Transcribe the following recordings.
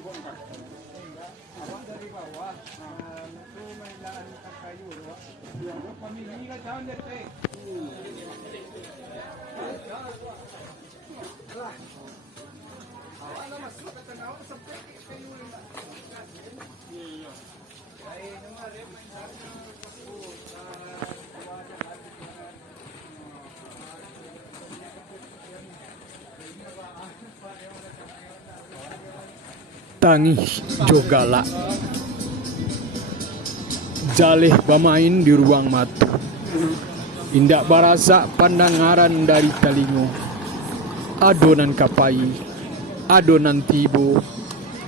Awak dari bawah, itu mainan kayu loh. Yang pemilih kan jangan detek. Awak nama masuk ke tengah sampai kayu ini. Iya. Baik, nomor dia mainan Tangih jogala jaleh bamain di ruang mata, indak barasa pandangaran dari talingo, adonan kapai, adonan tibo,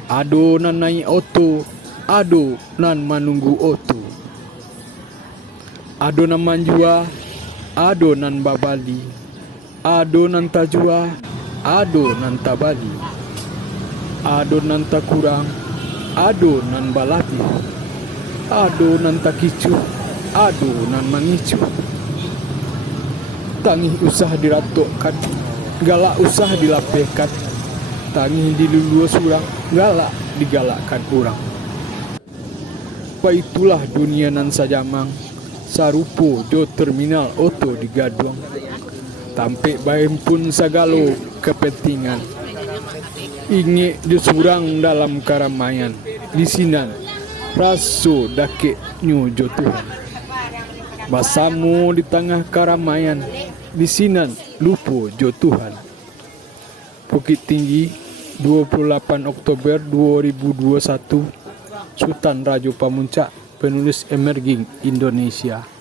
adonan naik oto, adonan manunggu oto, adonan manjua, adonan babali, adonan tajua, adonan tabali, adonan tak kurang, adonan balati, adonan tak kicu, adonan mangicu. Tangih usah diratokkan, galak usah dilapehkan, tangih dilulua surang, galak digalakkan orang. Paitulah dunia nan sajamang, sarupo jo terminal oto di Gaduang, tampek baem pun sagalo kepentingan. Inge disurang dalam karamaian, di sinan raso dake nyujo Tuhan. Basamu di tengah karamaian, di sinan lupo jo Tuhan. Bukit Tinggi, 28 Oktober 2021, Sultan Rajo Pamuncak, penulis Emerging Indonesia.